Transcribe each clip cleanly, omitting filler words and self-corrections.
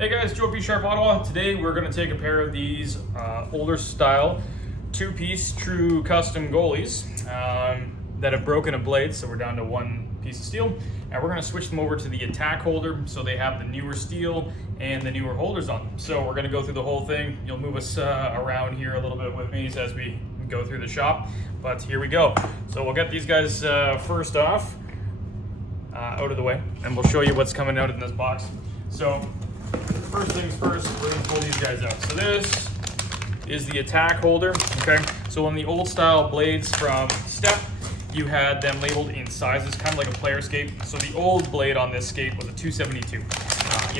Hey guys, Joe B Sharp Ottawa. Today we're going to take a pair of these older style two-piece true custom goalies that have broken a blade, so we're down to one piece of steel, and we're going to switch them over to the attack holder so they have the newer steel and the newer holders on them. So we're going to go through the whole thing. You'll move us around here a little bit with me as we go through the shop, but here we go. So we'll get these guys first off out of the way, and we'll show you what's coming out in this box. So first things first, we're going to pull these guys out. So this is the attack holder, okay? So on the old style blades from Step, you had them labeled in sizes, kind of like a player skate. So the old blade on this skate was a 272.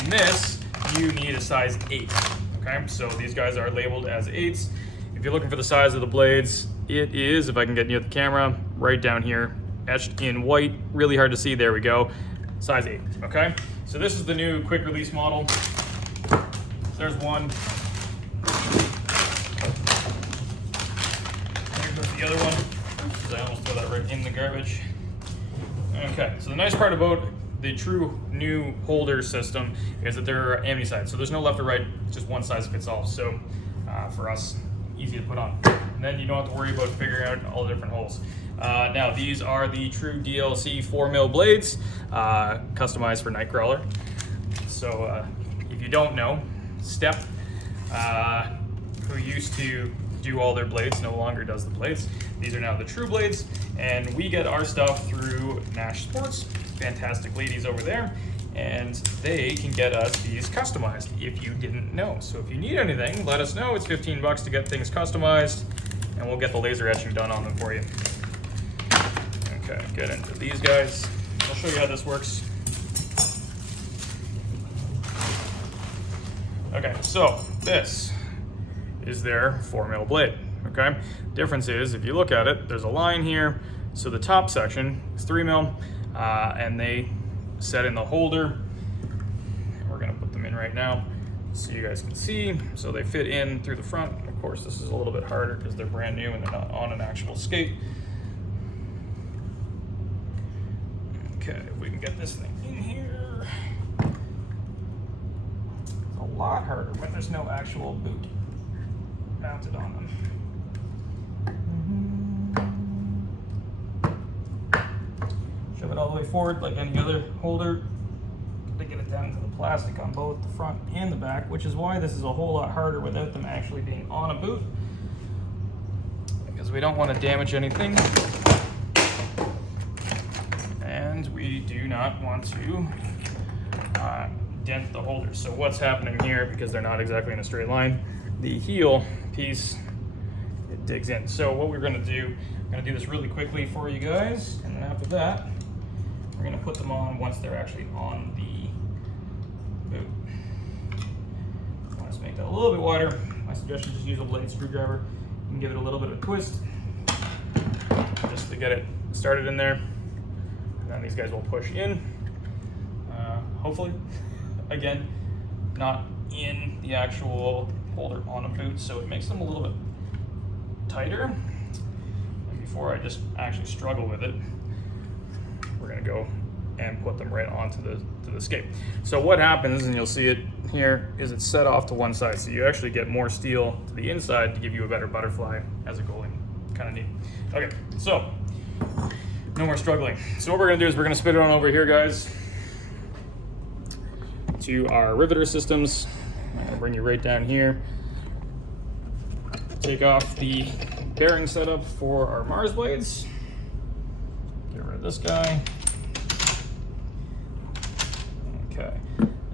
In this, you need a size 8, okay? So these guys are labeled as 8s. If you're looking for the size of the blades, it is, if I can get near the camera, right down here, etched in white, really hard to see, there we go, size 8, okay? So this is the new quick release model. There's one. Here goes the other one. Oops, I almost threw that right in the garbage. Okay, so the nice part about the true new holder system is that they're amni-size. So there's no left or right, just one size fits all. So for us, easy to put on. And then you don't have to worry about figuring out all the different holes. Now these are the true DLC 4mm blades, customized for Nightcrawler. So if you don't know, Step, who used to do all their blades, no longer does the blades. These are now the true blades, and we get our stuff through Nash Sports, fantastic ladies over there, and they can get us these customized if you didn't know. So if you need anything, let us know. It's 15 bucks to get things customized, and we'll get the laser etching done on them for you. Okay, get into these guys. I'll show you how this works. Okay, so this is their 4mm blade, okay? Difference is, if you look at it, there's a line here. So the top section is 3mm, and they set in the holder. We're gonna put them in right now so you guys can see. So they fit in through the front. Of course, this is a little bit harder because they're brand new and they're not on an actual skate. Okay, if we can get this thing in here. A lot harder when there's no actual boot mounted on them. Shove it all the way forward like any other holder to get it down into the plastic on both the front and the back, which is why this is a whole lot harder without them actually being on a boot, because we don't want to damage anything and we do not want to dent the holders. So what's happening here, because they're not exactly in a straight line, the heel piece, it digs in. So what we're going to do, we're going to do this really quickly for you guys, and then after that we're going to put them on once they're actually on the boot. I want to make that a little bit wider. My suggestion is just use a blade screwdriver and give it a little bit of a twist just to get it started in there. And then these guys will push in, hopefully. Again, not in the actual holder on a boot, so it makes them a little bit tighter. And before I just actually struggle with it, we're gonna go and put them right onto the skate. So what happens, and you'll see it here, is it's set off to one side, so you actually get more steel to the inside to give you a better butterfly as a goalie. Kind of neat. Okay, so no more struggling. So what we're gonna do is we're gonna spit it on over here, guys, to our riveter systems. I'll bring you right down here. Take off the bearing setup for our Mars blades. Get rid of this guy. Okay,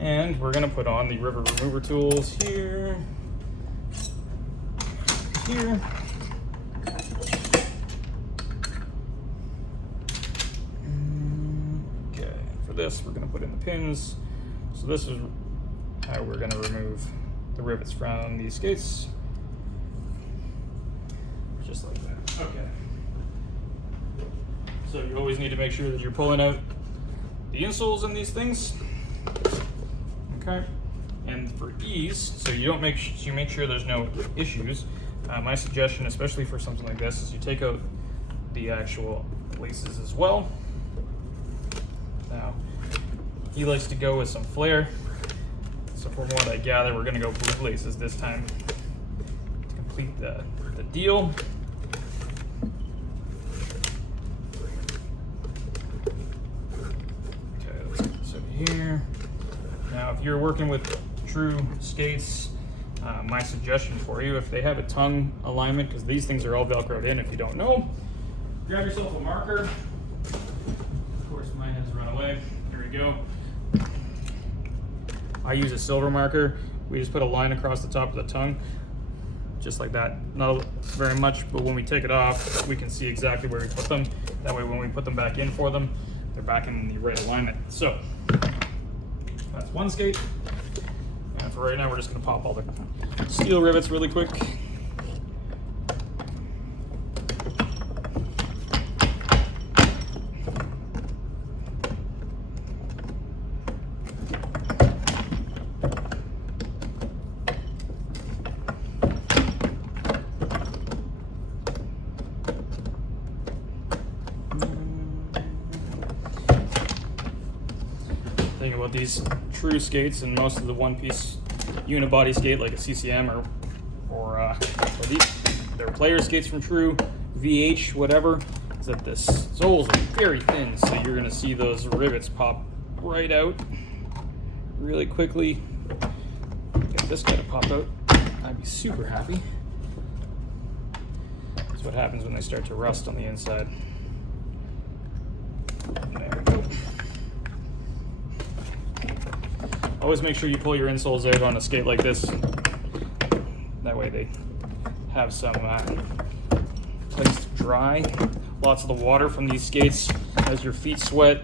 and we're gonna put on the rivet remover tools here, here. Okay, for this we're gonna put in the pins. So this is how we're going to remove the rivets from these skates. Just like that. Okay. So you always need to make sure that you're pulling out the insoles in these things. Okay. And for ease, so you don't make sure there's no issues. My suggestion, especially for something like this, is you take out the actual laces as well. Now, he likes to go with some flair. So from what I gather, we're gonna go blue laces this time to complete the deal. Okay, let's get this over here. Now, if you're working with true skates, my suggestion for you, if they have a tongue alignment, because these things are all Velcroed in, if you don't know, grab yourself a marker. Of course, mine has run away. Here we go. I use a silver marker. We just put a line across the top of the tongue, just like that. Not very much, but when we take it off, we can see exactly where we put them. That way, when we put them back in for them, they're back in the right alignment. So, that's one skate. And for right now, we're just gonna pop all the steel rivets really quick. Thing about these true skates and most of the one-piece unibody skate like a CCM or these, they're player skates from True, VH, whatever, is that the soles are very thin, so you're gonna see those rivets pop right out really quickly. Get this guy to pop out, I'd be super happy. That's what happens when they start to rust on the inside. There we go. Always make sure you pull your insoles out on a skate like this. That way they have some place to dry. Lots of the water from these skates, as your feet sweat,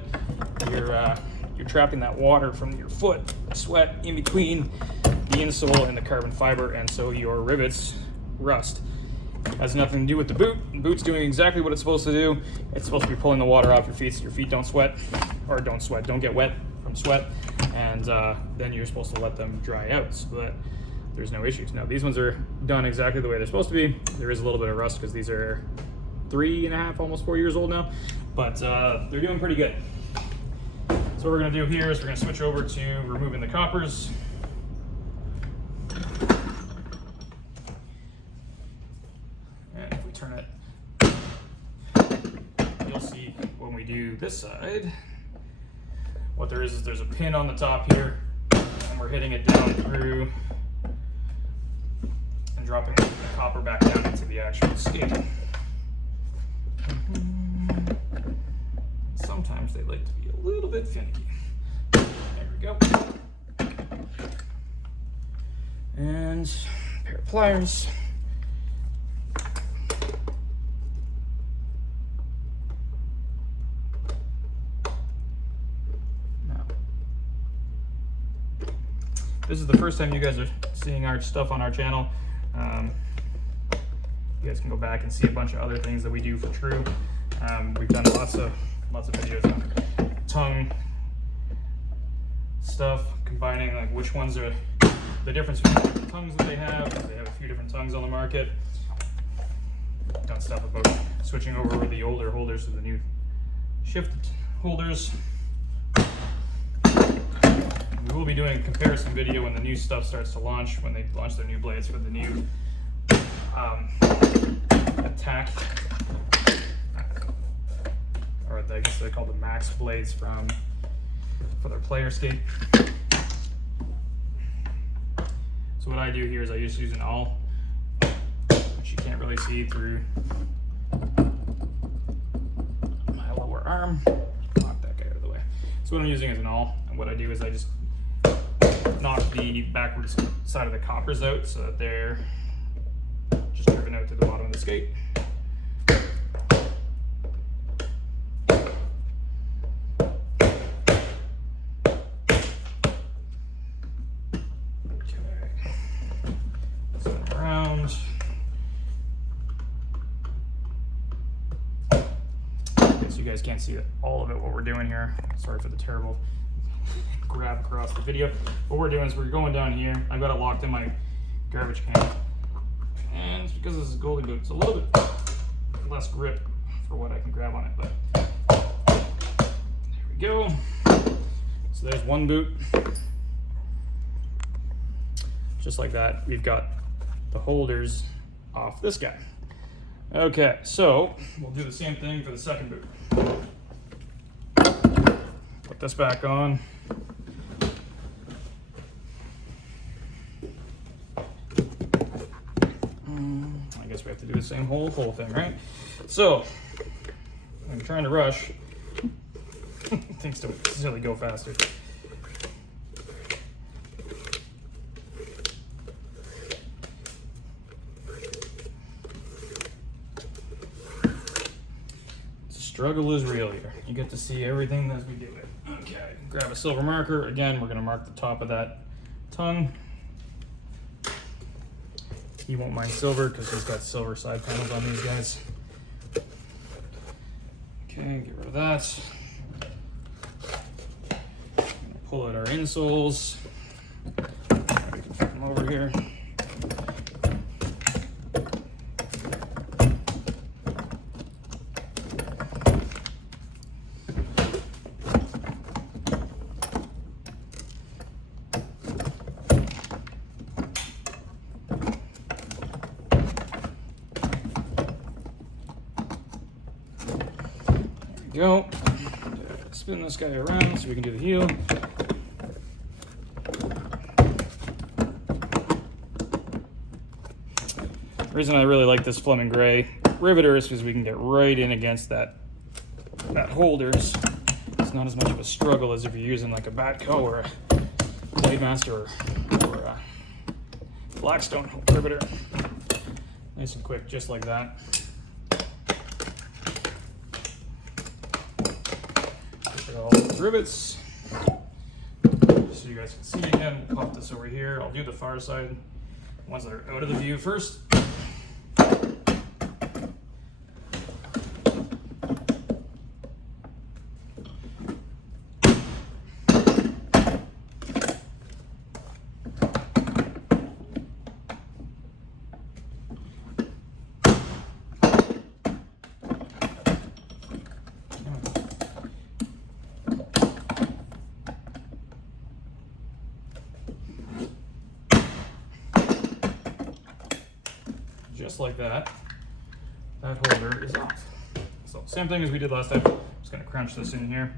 you're trapping that water from your foot sweat in between the insole and the carbon fiber, and so your rivets rust. Has nothing to do with the boot. The boot's doing exactly what it's supposed to do. It's supposed to be pulling the water off your feet so your feet don't sweat, or don't get wet from sweat, and then you're supposed to let them dry out so that there's no issues. Now these ones are done exactly the way they're supposed to be. There is a little bit of rust because these are 3.5, almost 4 years old now, but they're doing pretty good. So what we're gonna do here is we're gonna switch over to removing the coppers. And if we turn it, you'll see when we do this side, what there is there's a pin on the top here, and we're hitting it down through and dropping the copper back down into the actual skate. Sometimes they like to be a little bit finicky. There we go. And a pair of pliers. This is the first time you guys are seeing our stuff on our channel. You guys can go back and see a bunch of other things that we do for True. We've done lots of videos on tongue stuff, combining like which ones are the difference between the tongues that they have. They have a few different tongues on the market. Done stuff about switching over the older holders to the new shift holders. We will be doing a comparison video when the new stuff starts to launch, when they launch their new blades for the new attack, or I guess they call the Max blades for their player skate. So what I do here is I just use an awl, which you can't really see through my lower arm. Knock that guy out of the way. So what I'm using is an awl, and what I do is I just knock the backwards side of the coppers out so that they're just driven out to the bottom of the skate. Okay. Spin around. Okay, so you guys can't see all of it, what we're doing here. Sorry for the terrible grab across the video. What we're doing is we're going down here. I've got it locked in my garbage can, and it's because this is a goalie boot, it's a little bit less grip for what I can grab on it, but there we go. So there's one boot. just like that, we've got the holders off this guy. Okay, so we'll do the same thing for the second boot. Put this back on. I guess we have to do the same whole thing, right? So I'm trying to rush. Things don't necessarily go faster. Struggle is real here. You get to see everything as we do it. Okay, grab a silver marker. Again, we're gonna mark the top of that tongue. He won't mind silver because he's got silver side panels on these guys. Okay, get rid of that. Pull out our insoles. We can flip them over here. Go. Spin this guy around so we can do the heel. The reason I really like this Fleming Gray riveter is because we can get right in against that holders. It's not as much of a struggle as if you're using like a Batco or a Blade-Master or a Blackstone riveter. Nice and quick, just like that. All the rivets, so you guys can see again. We'll pop this over here. I'll do the far side ones that are out of the view first. Just like that, that holder is off. So same thing as we did last time. Just gonna crunch this in here.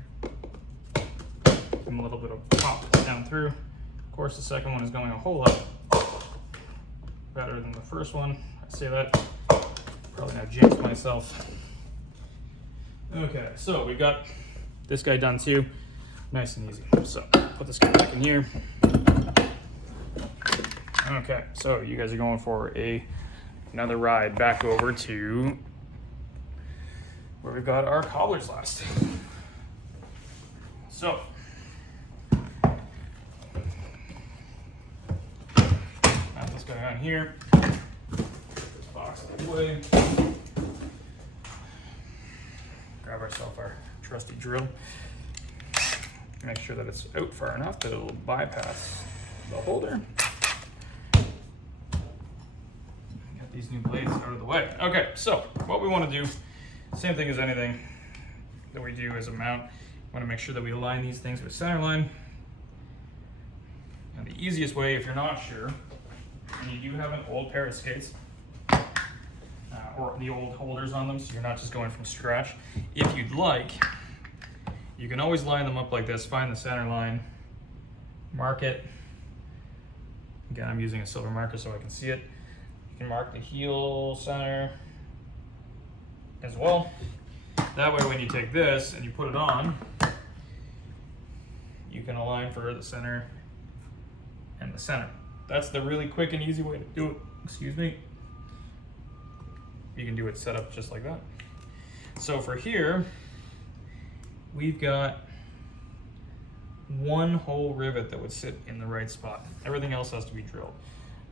Give him a little bit of pop down through. Of course, the second one is going a whole lot better than the first one. I say that, probably now jinxed myself. Okay, so we've got this guy done too. Nice and easy. So put this guy back in here. Okay, so you guys are going for another ride back over to where we got our cobblers last. So put this guy on here. This box out of the way. Grab ourselves our trusty drill. Make sure that it's out far enough that it'll bypass the holder. These new blades out of the way. Okay, so what we want to do, same thing as anything that we do as a mount. We want to make sure that we align these things with center line. And the easiest way, if you're not sure, and you do have an old pair of skates, or the old holders on them, so you're not just going from scratch. If you'd like, you can always line them up like this, find the center line, mark it. Again, I'm using a silver marker so I can see it. You can mark the heel center as well. That way when you take this and you put it on, you can align for the center and the center. That's the really quick and easy way to do it. Excuse me. You can do it set up just like that. So for here, we've got one whole rivet that would sit in the right spot. Everything else has to be drilled.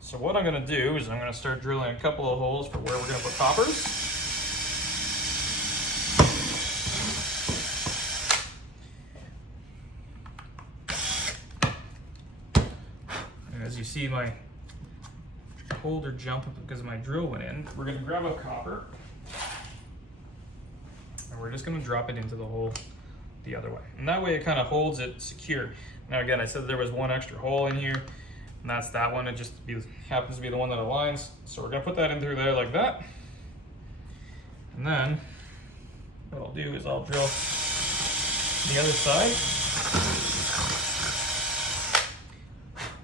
So what I'm gonna do is I'm gonna start drilling a couple of holes for where we're gonna put coppers. And as you see my holder jump because my drill went in, we're gonna grab a copper and we're just gonna drop it into the hole the other way. And that way it kind of holds it secure. Now again, I said there was one extra hole in here. And that's that one. It just happens to be the one that aligns. So we're gonna put that in through there like that. And then what I'll do is I'll drill the other side.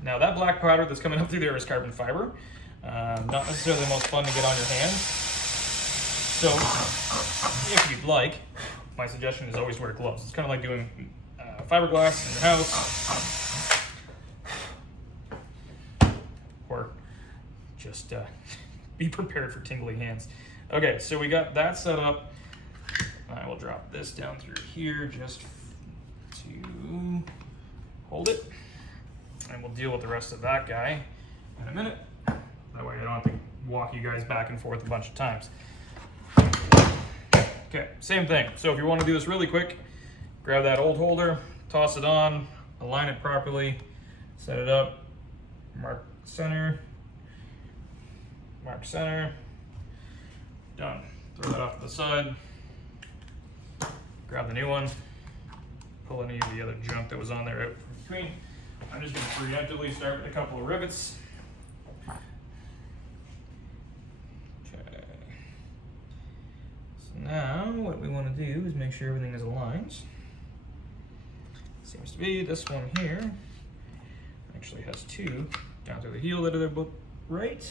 Now that black powder that's coming up through there is carbon fiber. Not necessarily the most fun to get on your hands. So if you'd like, my suggestion is always wear gloves. It's kind of like doing fiberglass in your house. Or just be prepared for tingly hands. Okay, so we got that set up. I will drop this down through here just to hold it. And we'll deal with the rest of that guy in a minute. That way I don't have to walk you guys back and forth a bunch of times. Okay, same thing. So if you want to do this really quick, grab that old holder, toss it on, align it properly, set it up, mark center, done. Throw that off to the side, grab the new one, pull any of the other junk that was on there out from between. I'm just going to preemptively start with a couple of rivets. Okay. So now what we want to do is make sure everything is aligned. Seems to be this one here actually has two down through the heel that are both right.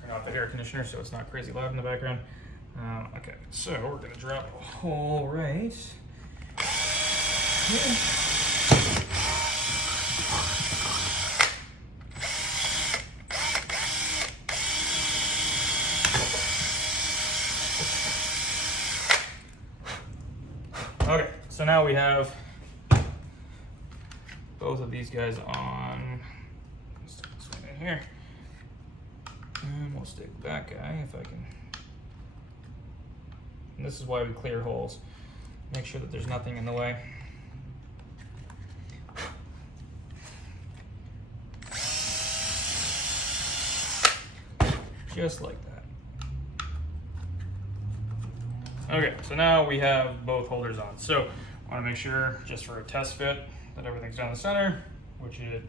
Turn off the air conditioner so it's not crazy loud in the background. Okay, so we're gonna drop a hole right here. Okay, so now we have both of these guys on. Let's stick this one in here. And we'll stick that guy if I can. And this is why we clear holes. Make sure that there's nothing in the way. Just like that. Okay, so now we have both holders on. So I want to make sure, just for a test fit, that everything's down the center, which it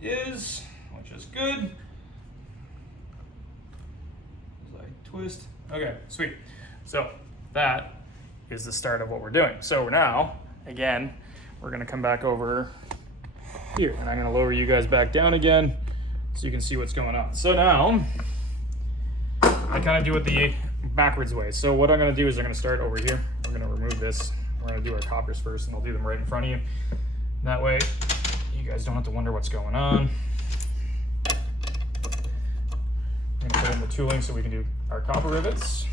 is, which is good. As I twist. Okay, sweet. So that is the start of what we're doing. So now, again, we're gonna come back over here and I'm gonna lower you guys back down again so you can see what's going on. So now, I kind of do it the backwards way. So what I'm gonna do is I'm gonna start over here. We're gonna remove this. We're gonna do our coppers first and I'll do them right in front of you. That way, you guys don't have to wonder what's going on. I'm gonna put in the tooling so we can do our copper rivets.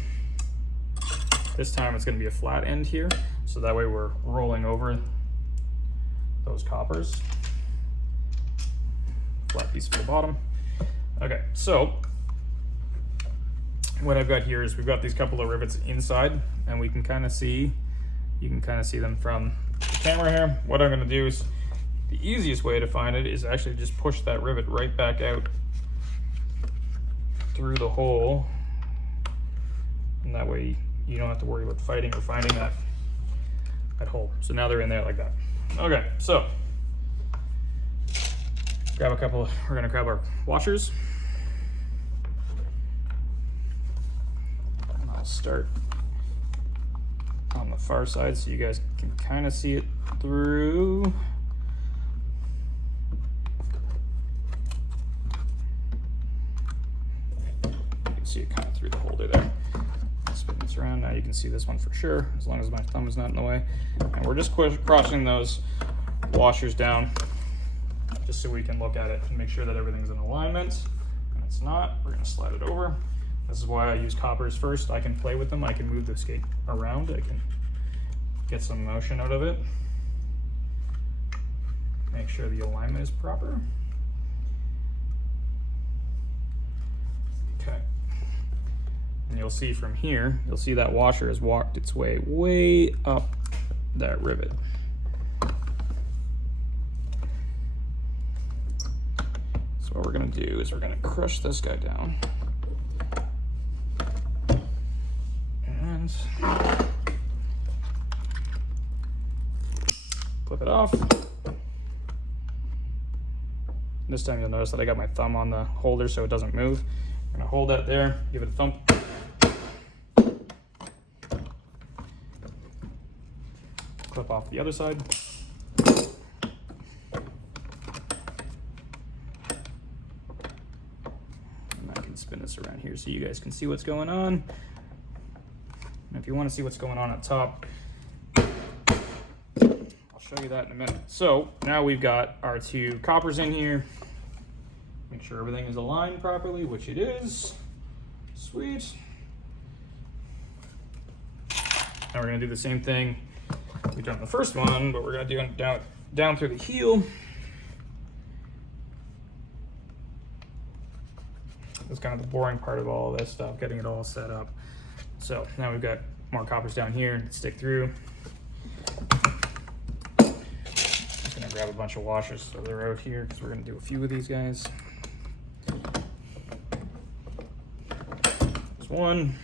This time it's going to be a flat end here, so that way we're rolling over those coppers. Flat piece for the bottom. Okay, so what I've got here is we've got these couple of rivets inside, and we can kind of see, you can kind of see them from the camera here. What I'm going to do is, the easiest way to find it is actually just push that rivet right back out through the hole, and that way you don't have to worry about fighting or finding that hole. So now they're in there like that. Okay, so grab a couple, we're gonna grab our washers. And I'll start on the far side so you guys can kind of see it through. You can see it kind of through the holder there. Spin this around. Now you can see this one for sure, as long as my thumb is not in the way. And we're just crossing those washers down just so we can look at it and make sure that everything's in alignment. And it's not, we're gonna slide it over. This is why I use coppers first. I can play with them. I can move the skate around. I can get some motion out of it. Make sure the alignment is proper. Okay. And you'll see from here, you'll see that washer has walked its way up that rivet. So what we're gonna do is we're gonna crush this guy down. And Flip it off. This time you'll notice that I got my thumb on the holder so it doesn't move. I'm gonna hold that there, give it a thump. Clip off the other side. And I can spin this around here so you guys can see what's going on. And if you want to see what's going on at top, I'll show you that in a minute. So now we've got our two coppers in here. Make sure everything is aligned properly, which it is. Sweet. Now we're gonna do the same thing we've done the first one, but we're gonna do it down through the heel. That's kind of the boring part of all of this stuff, getting it all set up. So now we've got more coppers down here to stick through. Just gonna grab a bunch of washers so they're out here because we're gonna do a few of these guys. There's one.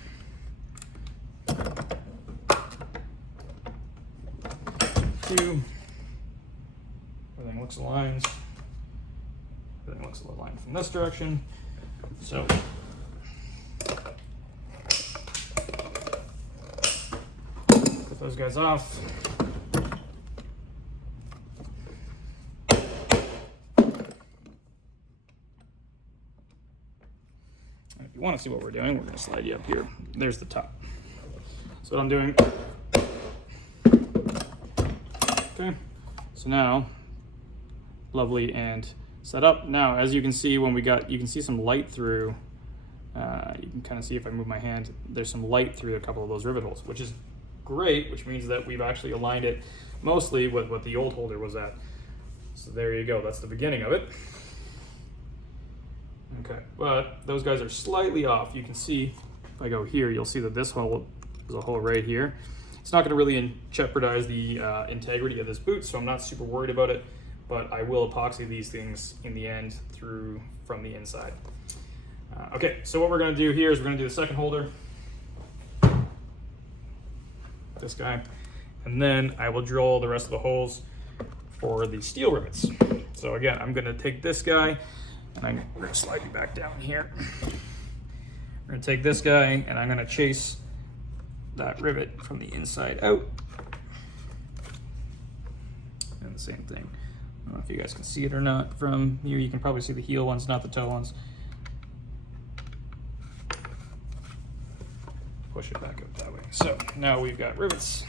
Two. Everything looks aligned. Everything looks aligned from this direction. So put those guys off. And if you want to see what we're doing, we're going to slide you up here. There's the top. So what I'm doing. Okay, so now, lovely and set up. Now, as you can see, when you can see some light through, you can kind of see if I move my hand, there's some light through a couple of those rivet holes, which is great, which means that we've actually aligned it mostly with what the old holder was at. So there you go, that's the beginning of it. Okay, but those guys are slightly off. You can see, if I go here, you'll see that this hole is a hole right here. It's not going to really jeopardize the integrity of this boot, so I'm not super worried about it, but I will epoxy these things in the end through from the inside. Okay, so what we're going to do here is we're going to do the second holder, this guy, and then I will drill the rest of the holes for the steel rivets. So again, I'm going to take this guy, and I'm going to slide you back down here. I'm going to take this guy, and I'm going to chase that rivet from the inside out. And the same thing. I don't know if you guys can see it or not from here. You can probably see the heel ones, not the toe ones. Push it back up that way. So now we've got rivets.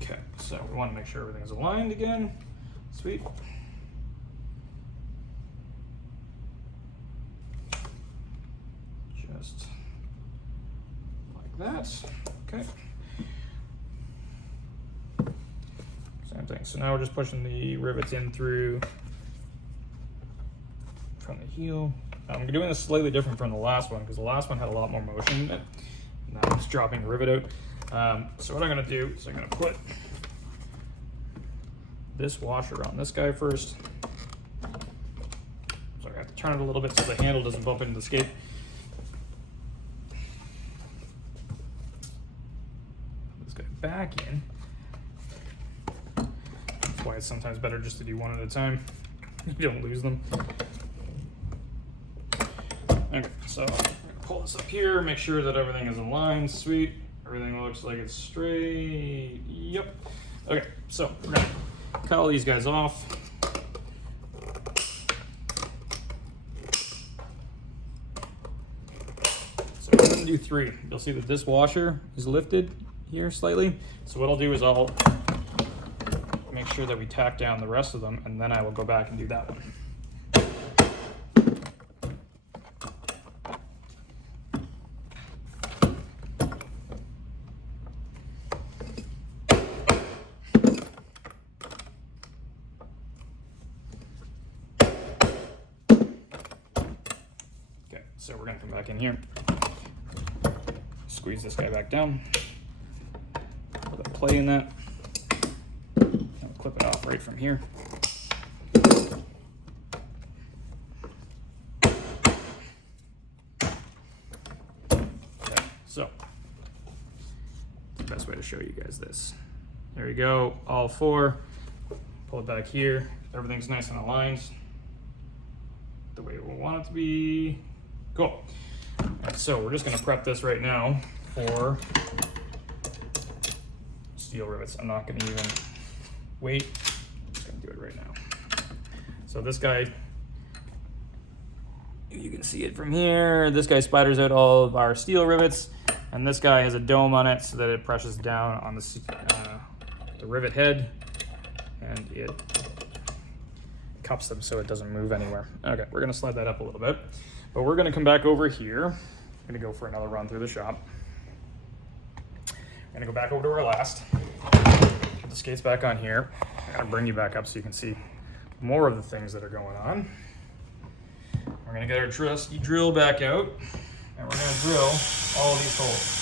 Okay, so we want to make sure everything's aligned again. Sweet. Just like that. Okay. Same thing. So now we're just pushing the rivets in through from the heel. I'm doing this slightly different from the last one because the last one had a lot more motion in it. Now I'm just dropping the rivet out. So what I'm going to do is I'm going to put this washer on this guy first. So I have to turn it a little bit so the handle doesn't bump into the skate. Put this guy back in. That's why it's sometimes better just to do one at a time. You don't lose them. Okay, so I'm gonna pull this up here, make sure that everything is aligned. Sweet. Everything looks like it's straight. Yep. Okay, so we're gonna cut all these guys off. So we're gonna do 3. You'll see that this washer is lifted here slightly. So what I'll do is I'll make sure that we tack down the rest of them, and then I will go back and do that one. So we're gonna come back in here, squeeze this guy back down, put a play in that, and clip it off right from here. Okay, so the best way to show you guys this. There you go, all four. Pull it back here. Everything's nice and aligned the way we want it to be. Cool. Right, so we're just gonna prep this right now for steel rivets. I'm not gonna even wait. I'm just gonna do it right now. So this guy, you can see it from here. This guy spiders out all of our steel rivets, and this guy has a dome on it so that it presses down on the rivet head, and it cups them so it doesn't move anywhere. Okay, we're gonna slide that up a little bit, but we're gonna come back over here. I'm gonna go for another run through the shop. I'm gonna go back over to our last. Put the skates back on here. I'm gonna bring you back up so you can see more of the things that are going on. We're gonna get our trusty drill back out, and we're gonna drill all of these holes.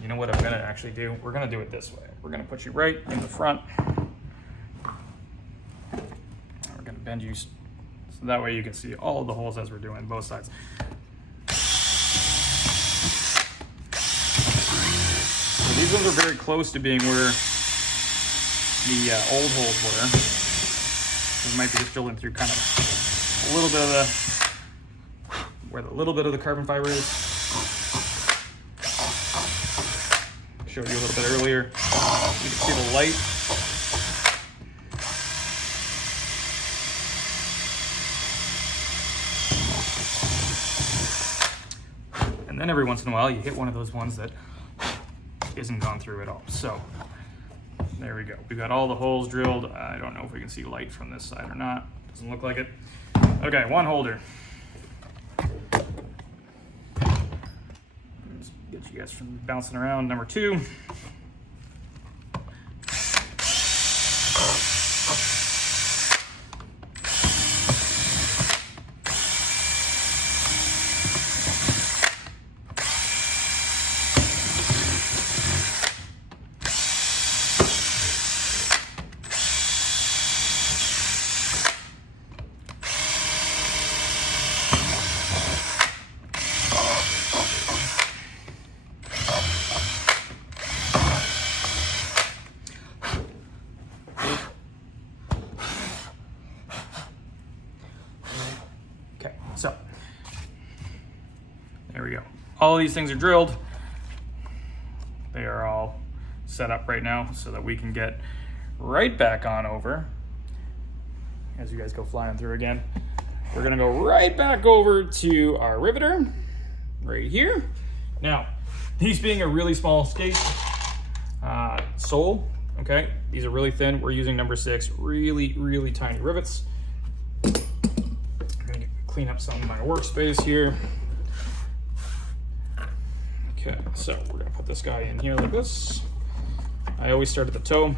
You know what I'm gonna actually do? We're gonna do it this way. We're gonna put you right in the front. We're gonna bend you so that way you can see all of the holes as we're doing both sides. So these ones are very close to being where the old holes were. We might be just drilling through kind of a little bit of where the little bit of the carbon fiber is. Showed you a little bit earlier. You can see the light. And then every once in a while you hit one of those ones that isn't gone through at all. So there we go. We've got all the holes drilled. I don't know if we can see light from this side or not. Doesn't look like it. Okay, one holder. Let's get you guys from bouncing around. Number two. Okay, so there we go. All of these things are drilled. They are all set up right now so that we can get right back on over. As you guys go flying through again, we're gonna go right back over to our riveter right here. Now, these being a really small skate sole, okay, these are really thin. We're using number 6, really tiny rivets. Clean up some of my workspace here. Okay, so we're gonna put this guy in here like this. I always start at the toe.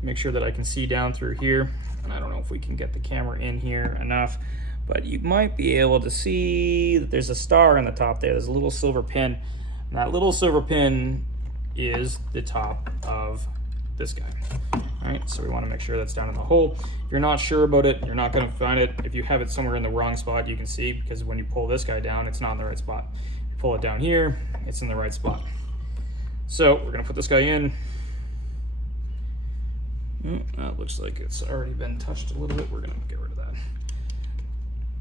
Make sure that I can see down through here. And I don't know if we can get the camera in here enough, but you might be able to see that there's a star on the top there. There's a little silver pin. And that little silver pin is the top of this guy. All right, so we want to make sure that's down in the hole. If you're not sure about it, you're not going to find it. If you have it somewhere in the wrong spot, you can see, because when you pull this guy down, it's not in the right spot. If you pull it down here, it's in the right spot. So we're going to put this guy in. That looks like it's already been touched a little bit. We're going to get rid of that.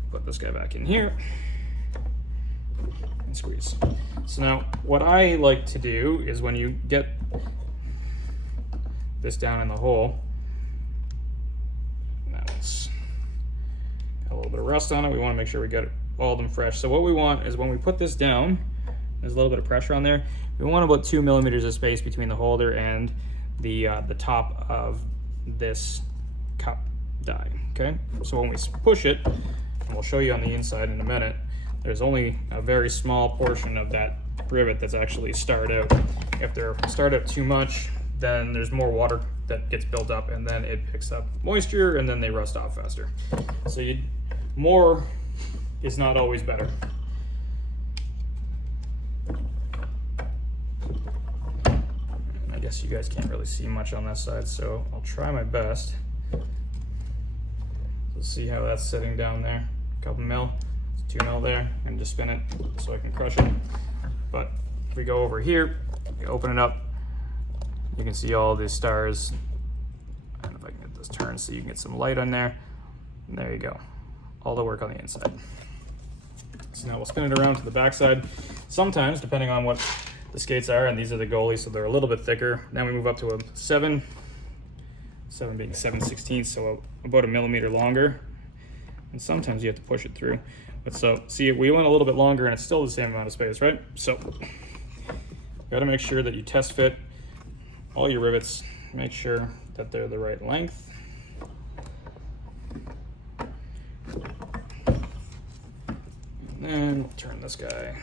Put this guy back in here and squeeze. So now what I like to do is when you get this down in the hole, now it's got a little bit of rust on it. We want to make sure we get all of them fresh. So what we want is when we put this down, there's a little bit of pressure on there. We want about 2 millimeters of space between the holder and the top of this cup die. Okay, so when we push it, and we'll show you on the inside in a minute, there's only a very small portion of that rivet that's actually starred out. If they're starred out too much, then there's more water that gets built up, and then it picks up moisture, and then they rust off faster. So more is not always better. guess you guys can't really see much on that side, so I'll try my best. So see how that's sitting down there, a couple mil, 2 mil there, and just spin it so I can crush it. But if we go over here, you open it up, you can see all these stars. I don't know if I can get this turned so you can get some light on there. And there you go, all the work on the inside. So now we'll spin it around to the backside. Sometimes, depending on what the skates are, and these are the goalies, so they're a little bit thicker. Now we move up to a 7 being 7/16, so about 1 millimeter longer. And sometimes you have to push it through. But so, see, we went a little bit longer and it's still the same amount of space, right? So, you gotta make sure that you test fit all your rivets. Make sure that they're the right length. And then we'll turn this guy.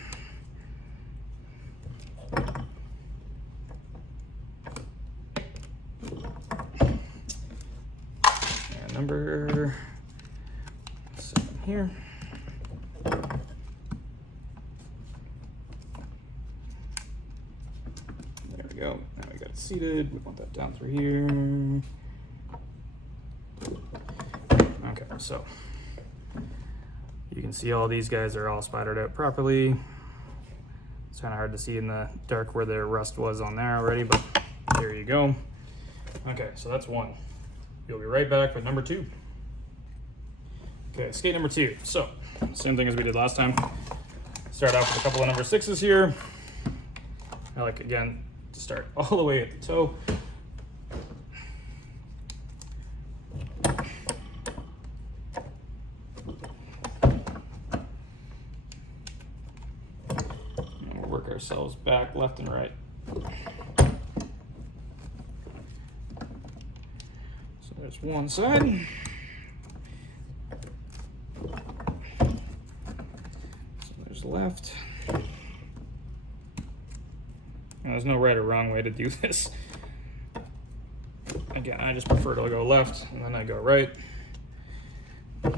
And number 7 here. There we go. Now we got it seated. We want that down through here. Okay, so you can see all these guys are all spidered out properly. It's kind of hard to see in the dark where the rust was on there already, but there you go. Okay, so that's 1. You'll be right back with number 2. Okay, skate number 2. So, same thing as we did last time. Start off with a couple of number 6s here. I like, again, to start all the way at the toe. And we'll work ourselves back left and right. So there's one side. Left. And there's no right or wrong way to do this. Again, I just prefer to go left and then I go right. There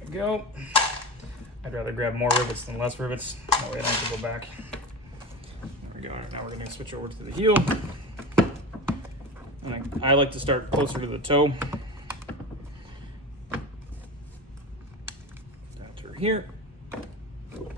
we go. I'd rather grab more rivets than less rivets. That way I don't have to go back. There we go. Now we're going to switch over to the heel. I like to start closer to the toe. Down through here. We'll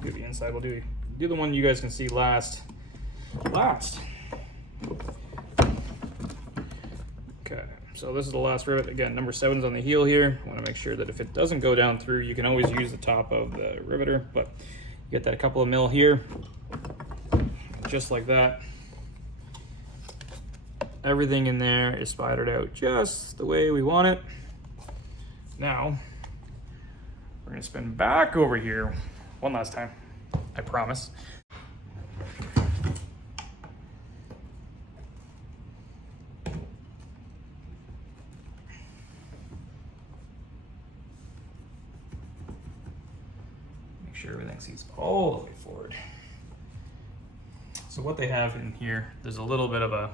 do the inside. We'll do the one you guys can see last. Okay, so this is the last rivet. Again, number 7's on the heel here. I want to make sure that if it doesn't go down through, you can always use the top of the riveter, but you get that a couple of mil here, just like that. Everything in there is spidered out just the way we want it. Now, we're gonna spin back over here one last time, I promise. Sure everything seats all the way forward. So what they have in here, there's a little bit of a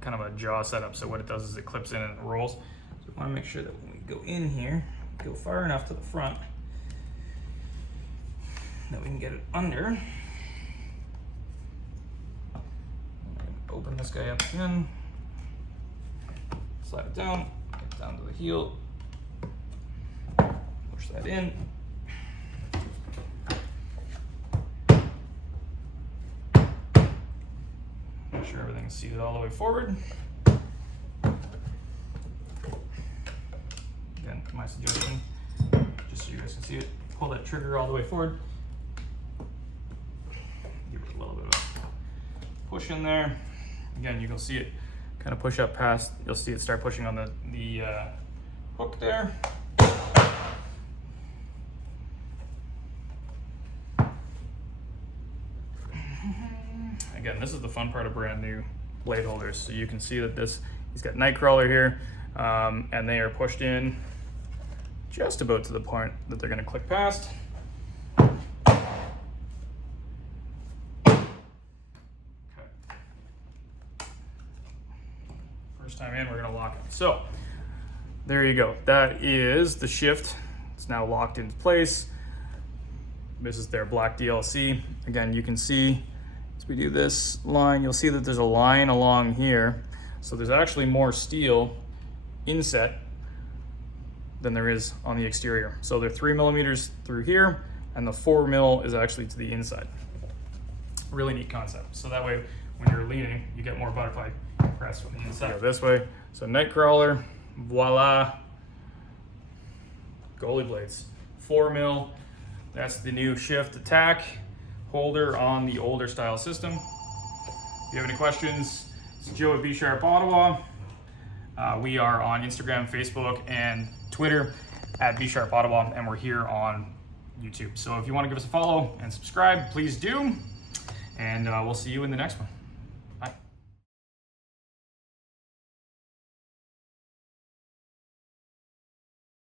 kind of a jaw setup. So what it does is it clips in and it rolls. So we want to make sure that when we go in here, go far enough to the front that we can get it under. Open this guy up again, slide it down, get down to the heel, push that in. Make sure everything's seated all the way forward. Again, my suggestion, just so you guys can see it, pull that trigger all the way forward. Give it a little bit of a push in there. Again, you can see it kind of push up past, you'll see it start pushing on the hook there. Again, this is the fun part of brand new blade holders. So you can see that he's got Nightcrawler here, and they are pushed in just about to the point that they're gonna click past. First time in, we're gonna lock it. So there you go. That is the shift. It's now locked into place. This is their black DLC. Again, you can see as we do this line, you'll see that there's a line along here. So there's actually more steel inset than there is on the exterior. So they're 3 millimeters through here, and the 4 mil is actually to the inside. Really neat concept. So that way, when you're leaning, you get more butterfly press from the inside. Go this way. So Nightcrawler, voila. Goalie blades, 4 mil. That's the new shift attack holder on the older style system. If you have any questions, it's Joe at B Sharp Ottawa. We are on Instagram, Facebook, and Twitter at B Sharp Ottawa, and we're here on YouTube. So if you want to give us a follow and subscribe, please do. And we'll see you in the next one.